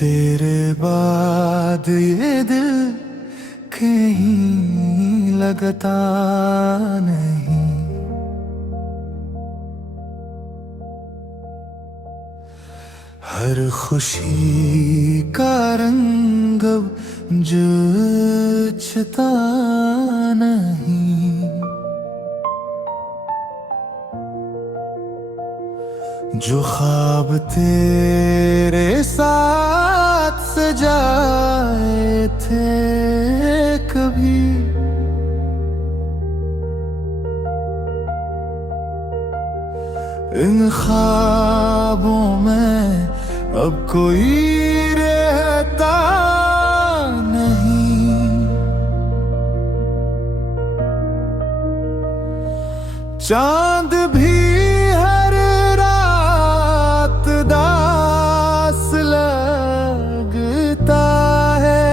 तेरे बाद ये दिल कहीं लगता नहीं। हर खुशी का रंग अब जचता नहीं। जो ख्वाब तेरे साथ सजाए थे कभी, इन ख्वाबों में अब कोई रहता नहीं। चांद भी हर रात दास लगता है।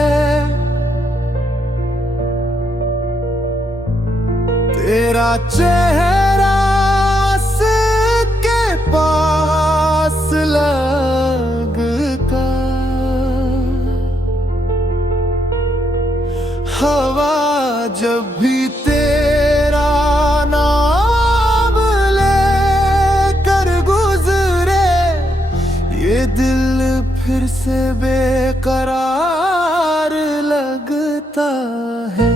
तेरा चेहरा के पास लगता। हवा जब भी तेरा नाम लेकर गुजरे, ये दिल फिर से बेकरार लगता है।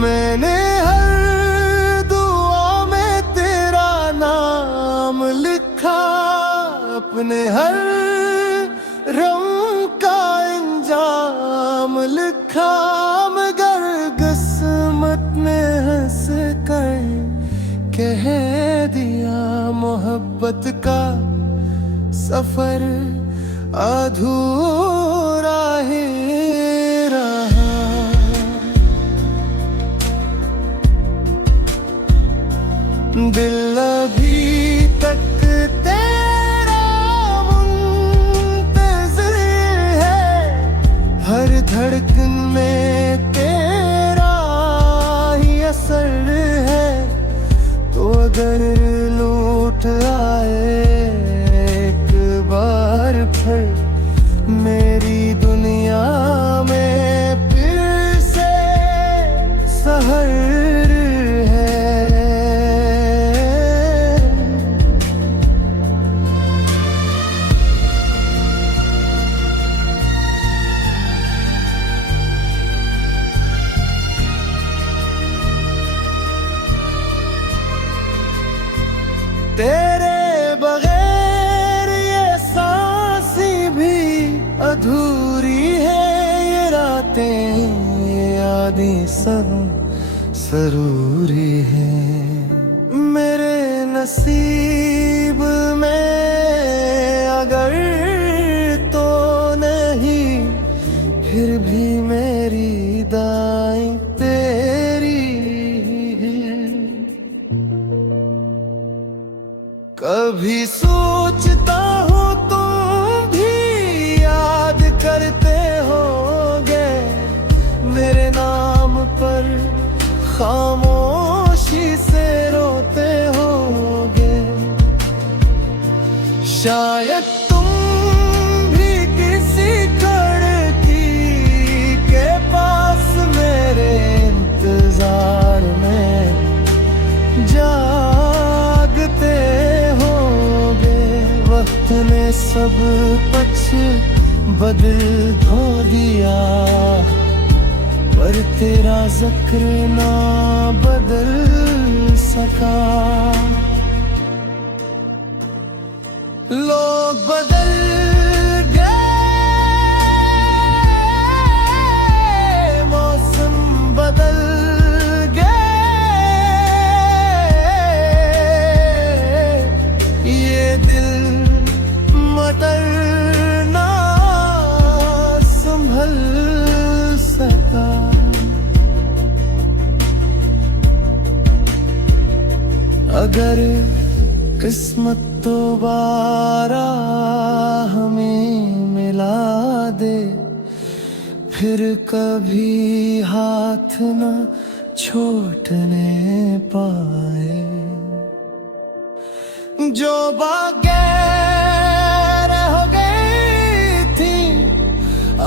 मैंने हर दुआ में तेरा नाम लिखा, अपने हर रंग का इंजाम लिखा। मगर किस्मत ने हंस कर कह दिया, मोहब्बत का सफर अधूरा ही रहा। दिल अभी तक तेरा मुंतज़िर है, हर धड़कन में तेरा ही असर है। तो अगर लौट आए एक बार फिर मेरी दुनिया में फिर से सहर तेरे बगैर ये सांसें भी अधूरी है। ये रातें ये यादें सब जरूरी है। मेरे नसीब में अगर तो नहीं, फिर भी मेरी दाई तेरी है। कभी सोचता हूँ तुम भी याद करते होगे, मेरे नाम पर खामोशी से रोते होगे। शायद तुम भी किसी लड़की के पास मेरे इंतजार में जागते होगे। वक्त ने सब कुछ बदल धो दिया, पर तेरा जिक्र ना बदल सका। लोग बदल गए, मौसम बदल गए, ये दिल मतर ना संभल सका। अगर किस्मत दोबारा हमें मिला दे, फिर कभी हाथ न छूटने पाए। जो बगैर हो गई थी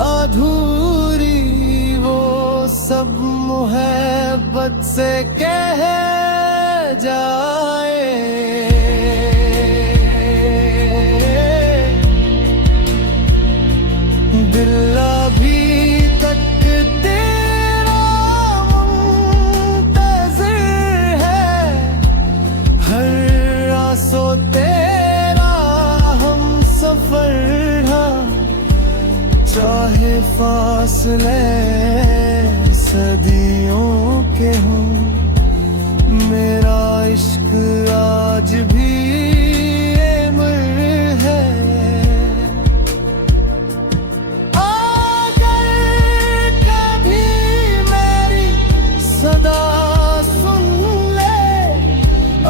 अधूरी, वो सब मोहब्बत से कह जाए। दिल अभी तक तेरा मुंतज़िर है, हर आसो तेरा हम सफर है। चाहे फासले सदियों के हों, मेरा इश्क आज भी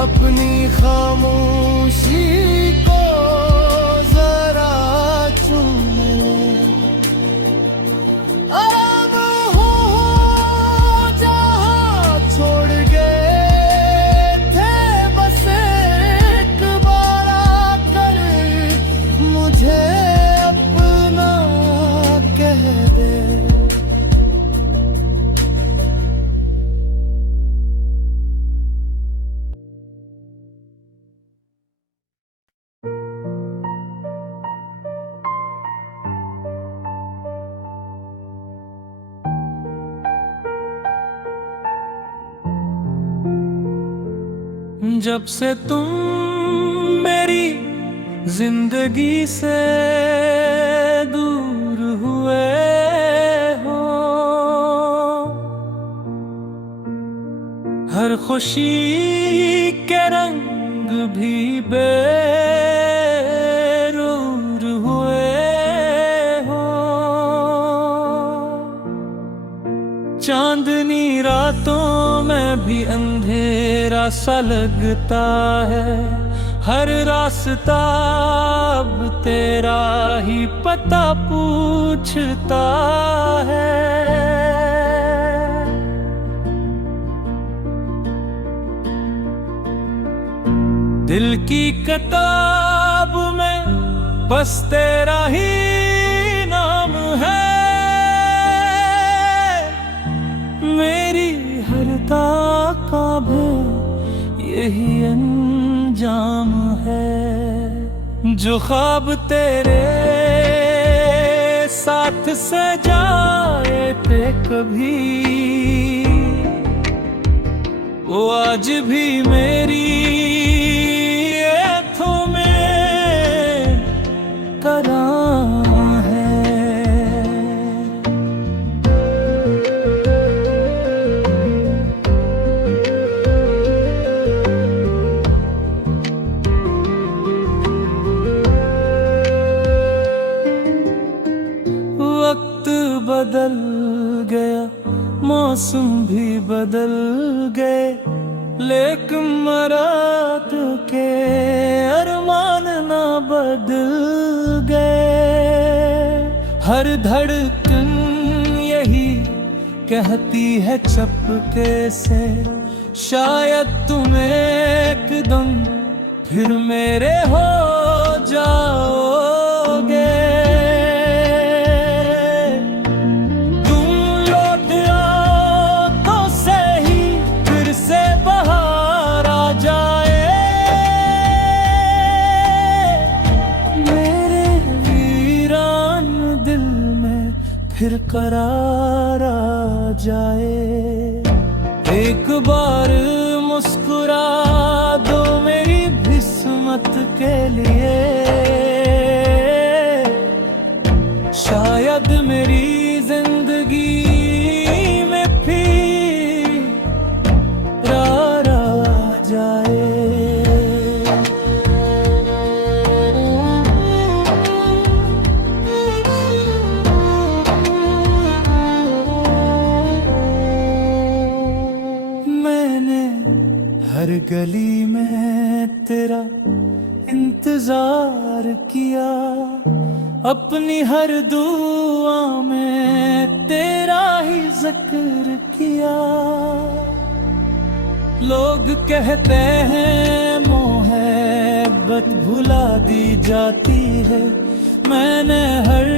अपनी खामोशी को जरा चुन ले। आराम हो जहाँ छोड़ गए थे, बस एक बार आकर मुझे अपना कह दे। जब से तुम मेरी जिंदगी से दूर हुए हो, हर खुशी के रंग भी बेरूर हुए हो। चांदनी रातों में भी अंधेरा सा लगता है, हर रास्ता अब तेरा ही पता पूछता है। दिल की किताब में बस तेरा ही नाम है, मेरी हर का भी यही अंजाम है। जो ख्वाब तेरे साथ सजाए थे कभी, वो आज भी मेरी आँखों में करार है। बदल गया, मौसम भी बदल गए, लेकिन मराद के अरमान ना बदल गए। हर धड़कन यही कहती है चपके से, शायद तुम एक दम फिर मेरे हो जाओगे। फिर करार आ जाए। एक बार मुस्कुरा दो मेरी किस्मत के लिए, शायद मेरी जिंदगी में फिर करार आ जाए। हर गली में तेरा इंतजार किया, अपनी हर दुआ में तेरा ही जिक्र किया। लोग कहते हैं मोहब्बत भुला दी जाती है, मैंने हर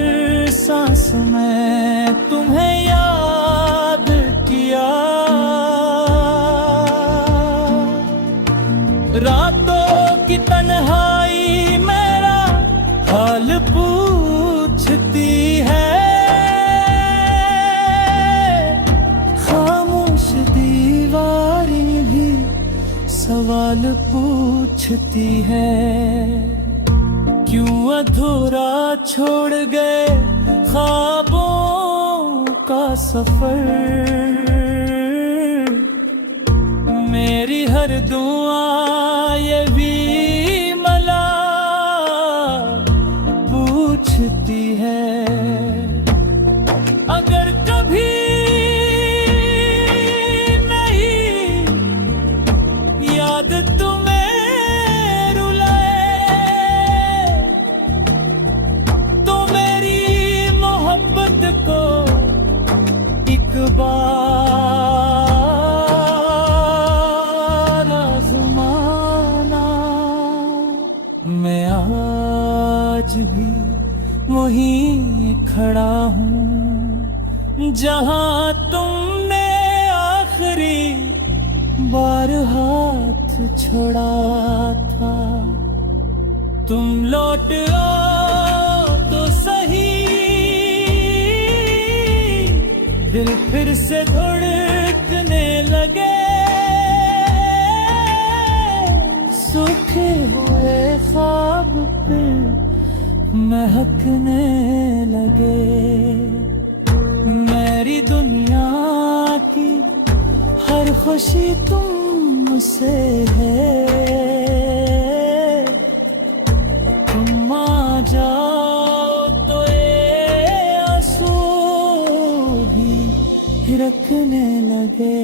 सांस में तुम्हें याद किया। रातों की तन्हाई मेरा हाल पूछती है, खामोश दीवारें भी सवाल पूछती है। क्यों अधूरा छोड़ गए ख्वाबों का सफर, मेरी हर दुआ ये भी मला पूछती है। अगर कभी नहीं याद तुम्हें रुलाए, तो मेरी मोहब्बत को एक बार मैं आज भी वहीं खड़ा हूँ जहाँ तुमने आखिरी बार हाथ छोड़ा था। तुम लौट आओ तो सही, दिल फिर से धड़कने लगे, सूखे हुए ख्वाब पे महकने लगे। मेरी दुनिया की हर खुशी तुमसे है, तुम आ जाओ तो ये आंसू भी रखने लगे।